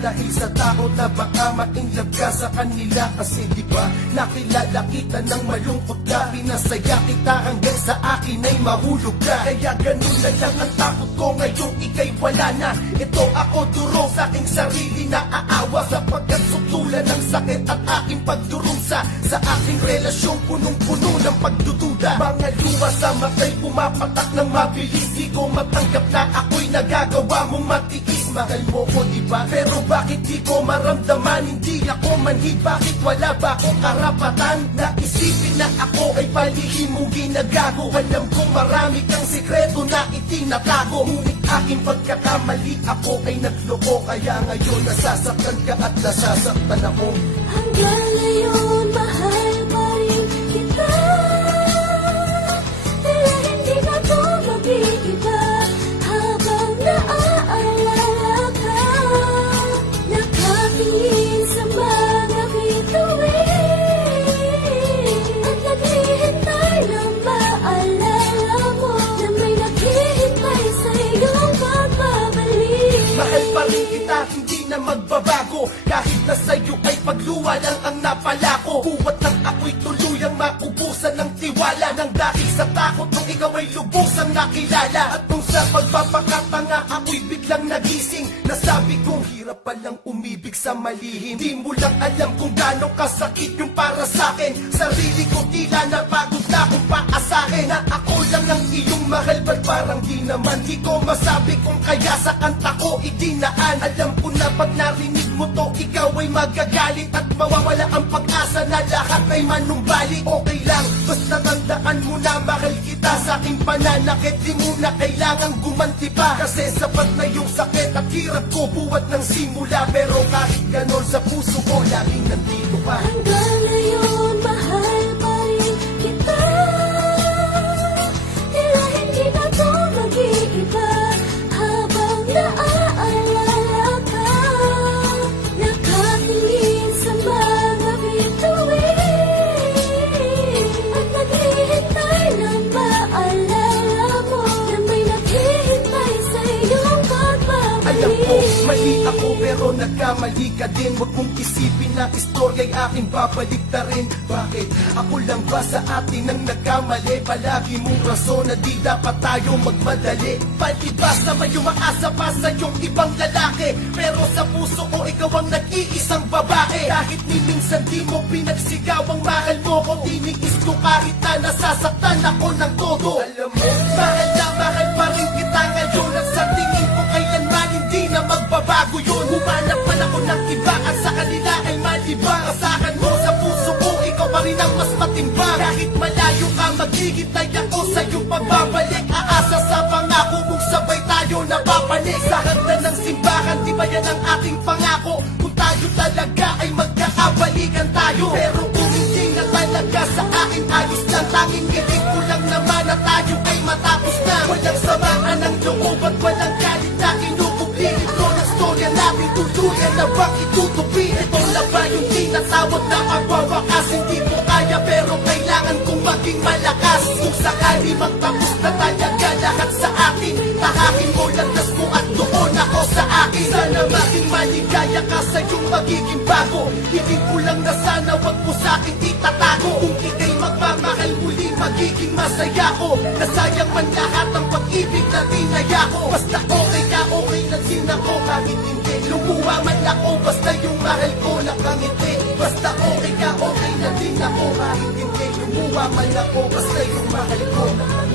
dahil sa takot na baka mainlove ka sa kanila. Kasi diba nakilala kita ng malungkot ka, pinasaya kita hanggang sa akin ay mahulog ka. Kaya ganun na lang ang takot ko ngayong ika'y wala na. Ito ako duro sa aking sarili na aawa, sapagkat sutulan ng sakit at aking pagdurusa sa aking relasyon punong-puno ng pagdududa. Mga luha sa mata'y pumapatak ng mabilis, di ko matanggap na ako'y nagagawa mong matiis. Mahal mo ko diba, pero bakit di ko maramdaman? Hindi ako manhid, bakit wala ba akong karapatan na isipin na ako ay palihim mong ginagago? Alam kong marami kang sikreto na itinatago, ngunit aking pagkakamali ako ay nagloko. Kaya ngayon nasasaktan ka at nasasaktan ako. Hanggang ngayon mahal pa rin kita, tila hindi na to mag-iiba. Habang naaalala ka, nakatingin sa mga bituin, at naghihintay ng maalala mo na may naghihintay sa iyong pagbabalik. Mahal pa rin kita, hindi na magbabago, kahit na sa'yo ay pagluwa lang ang napala ko. Buwat ng ako'y tuluyang maubusan ng tiwala, nang dahil sa takot nung ikaw ay lubusang nakilala. At nung sa pagpapakatanga ako'y biglang nagising, nasabi kong hirap palang umibig sa malihim. Di mo lang alam kung gaano kasakit yung para sa'kin. Sarili ko tila napagod na akong paasahin na ako lang ang iyong mahal. Ba't parang di naman? Di ko masabi kung kaya sa kanta ko idinaan. Alam ko na pag narinig mo to, ikaw ay magagalit at mawawala ang pag-asa na lahat ay manumbalik. Okay lang, basta tandaan mo na mahal kita. Sa aking pananakit, di mo na kailangang gumanti pa, kasi sapat na yung sakit at hirap ko buwat ng simula. Pero kahit ganon sa puso ko, laging nandito pa. Hanggang ngayon mahal pa rin kita, tila hindi na to mag-iiba. Habang naaalala ka, nakatingin sa mga bituin, at naghihintay ng maalala mo na may naghihintay sa iyong pagbabalik. Alam ko, mali ako pero nagkamali ka din. Huwag mong isipin na istorya'y aking babaliktarin. Bakit? Ako lang ba sa atin ang nagkamali? Palagi mong rason na di dapat tayo magmadali. Palibas na may umaasa pa sa iyong ibang lalaki, pero sa puso ko ikaw ang nag-iisang babae. Kahit ni minsan di mo pinagsigaw ang mahal mo ko, tiniis ko kahit na nasasaktan ako ng todo. Alam mo, mahal na mahal pa rin kita ngayon, at sa tingin ko kailanman hindi na magbabago yun. Humanap man ako ng iba at sa kanila ay malibang. Asahan mo sa puso ko, ikaw pa rin ang mas matimbang. Kahit malayo ka, maghihintay ako sa iyong pagbabalik. Aasa sa pangako mong sabay tayo napapanik. Sa hagdan ng simbahan, di ba yan ang ating pangako? Kung tayo talaga ay magkaabalikan tayo. Pero kung hindi na talaga sa akin, ayos lang. Tanging hiling ko lang naman na tayo ay matapos na. Walang samaan ng loob at walang galit na kinukupli. Ito na storya natin, tuluyan na bang itutupi? Ito na ba yung tinatawag na pagwawakas? Hindi ko kaya pero kailangan kong maging malakas. Kung sakali magtapos na talaga lahat sa atin, tahakin mo landas mo at doon ako sa akin. Sana maging maligaya ka sa iyong magiging bago. Hiling ko lang na sana wag mo sa akin itatago. Kung ika'y magmamahal muli, magiging masaya ko. Nasayang man lahat ang pag-ibig na tinaya ko. Basta okay ka, okay na din ako. Kahit hindi lumuha man ako, basta yung mahal ko nakangiti. Basta okay ka, okay na din ako. Kahit hindi lumuha man ako, basta yung mahal ko nakangiti.